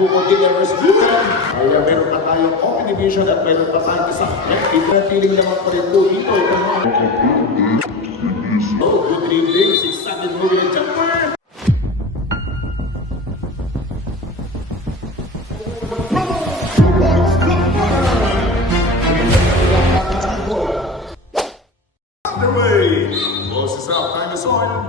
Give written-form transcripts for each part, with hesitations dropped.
buko Dillavers Bukan. Kaya meron pa tayong open division at meron pa tayong isang feeling naman pa rin po dito. So, good evening, 6-second moving and jumper. Underway. Boses out, time is on.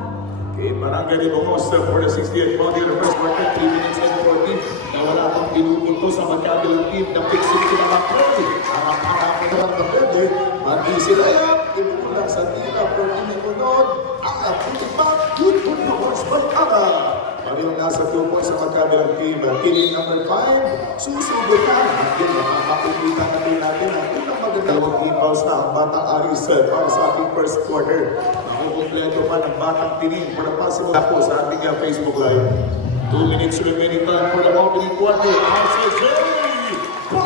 Kay Barangay de Bongos for the 68th round in the first quarter, 3 minutes and 40. Nawala pang pinupunto sa magkabilang team na fixing sila na play. Harap-harap na lang na pwede. Mag-easy na yan. Inuulang sa tira for Tinimunod. Ang apitipak, good for the horse by Ara. Parehong nasa 2 points sa magkabilang team. Kiling number 5, susugod na. At yun, makakapulitan na din natin ang unang magandang impulse na ang Batang Aris para sa ating first quarter. Makukumpleto pa ng Batang Tining for the possible po sa ating Facebook Live. 2 minutes remaining time for the opening quarter. Outside Jerry! 3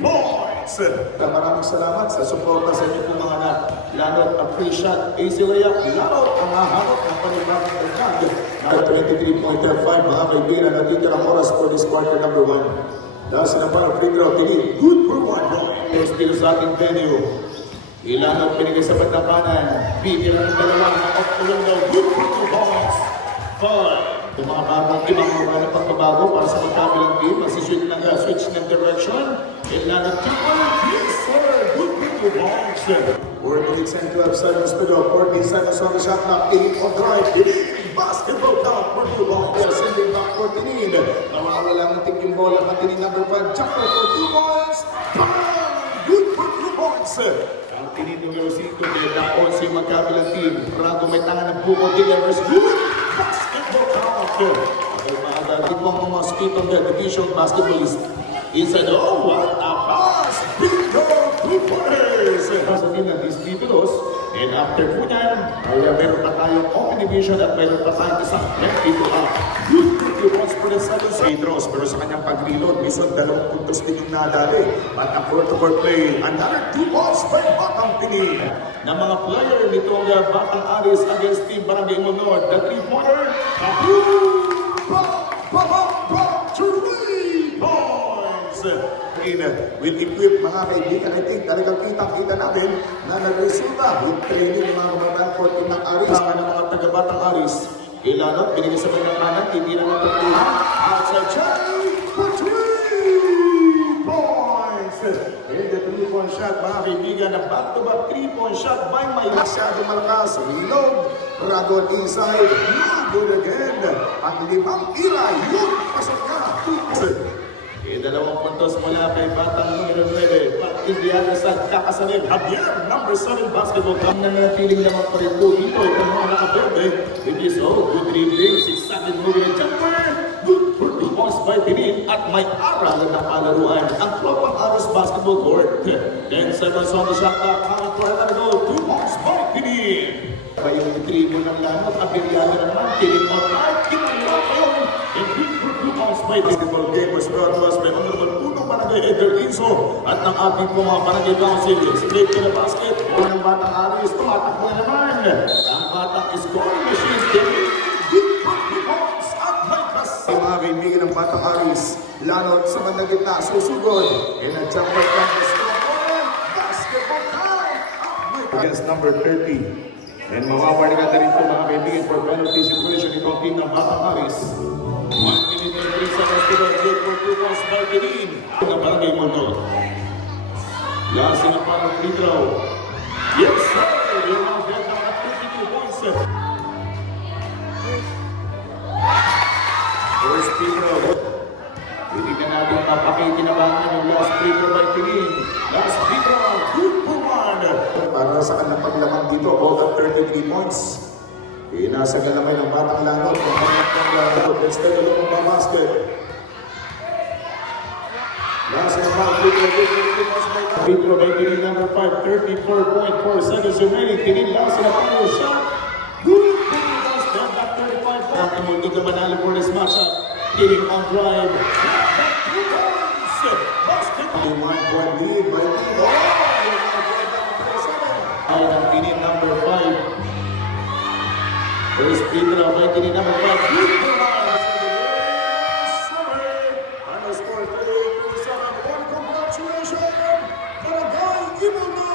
points! Maraming salamat sa suporta sa inyo pong mga anak. Lalo't appreciate AC Layup. Lalo't ang hahanap ng panibagong dagdag. At 23.5 mga kaibigan na dito ng oras for this quarter number 1. Dahil sa naman free throw, Tining, good for 1 point. Still sa ating venue. Ilan ang pinigay sa pagkapanan. Bibira ng dalawang off the window. Good for 2 points. 5. Yung mga bagong ibang mga pagbabago para sa magkabilang team. Switch ng direction. Ilan ang jumper. Yes, sir. Good for 2 points. 4 minutes and 12 seconds to go. 14 seconds on the shot clock. 8 on drive. Basketball count for 2 points. Sending back for Tining. Nawawala ng tingin bola. Tining number 5. Jumper for 2 points. Good for 2 points. Ang Tining numero 5. Dahon si magkabilang team. Rago may tangan ng buko. Dillavers Bukan. Basketball count. Ay maaga. Tipong mga mosquito ng division basketballist. Inside. Oh, what a pass. Bingo. 2 pointers. Sa team ng Distributos. And after po niyan, meron pa tayong open division at meron pa tayong isang dito up. Good points for the Southern Cedros. Pero sa kanyang pag-reload, minsan 2 puntos din yung nadali. At ang court-to-court play, another 2 balls by Batang Tining. Na mga player nitong Batang Aris against Team Barangay Munod. The 3-pointer, will equip mga kaibigan. I think talagang kitang-kita natin na nag-resulta with training ng mga kabataan for Team ng Aris. Ang mga taga-Batang Aris, ilanot, binigay sa mga kanan, titira ng pagtuhan, outside shot, for 3 points! And the 3-point shot, mga kaibigan, na back-to-back 3-point shot by may masyado malakas, reload, Ragon inside, no good again, at 5 ira, yun, pasok ka, 2 dalawang puntos mula kay Batang numero 9. Pag-indiana sa kakasanin, Javier, number 7 basketball. Ang nanatiling naman pa rin po dito. Itong mga nakaperde. It is all good evening. 6-second moving and jumper. Good for 2 points by Tining at may aral na palaruan. Ang Tropang Aris basketball court. 10 seconds on the shot clock. Ang 12 2 points by Tining. Pa yung tribo ng lanot. Abiriado naman. Tining on 5. Kinalok yun. And good for 2 points by basketball game was brought to us by Honorable Punong Barangay Edgar Inso at ng ating mga barangay council. Split to the basket. Unang Batang Aris. Tumatakbo na naman. Ang Batang scoring machine. Good for 2 points at may pass. Ang mga kaibigan ng Batang Aris. Lanot sa bandang gitna. Susugod. And a jumper from the score. Basketball count. Against number 30. And mawawarning natin rin po mga kaibigan for penalty situation itong team ng Batang Aris. 1 minute and 3 seconds to go. Good for 2 points by Tining. Ang Barangay Munod. Lasing ang parang free throw. Yes, sir! Yung mga ganda at 52 points. First free throw. Hindi ka natin mapakikinabangan yung last free throw by Tining. Last free throw. Good for 1. Para sa kanilang paglamang dito, about at 33 points. Nasa galamay ng Batang Lanot. Ang Batang Lanot. Instead of ang basket. Nasa naman, free throw by Tining number 5. 34.4 seconds remaining. Tining last na final shot. Good for the basket. Back 35. Ang Munod na manalo for this matchup. Tining on drive. Basket. 1 point lead by Tining. Ay, ang Tining number 5. First free throw by Tining number 5. Ibo na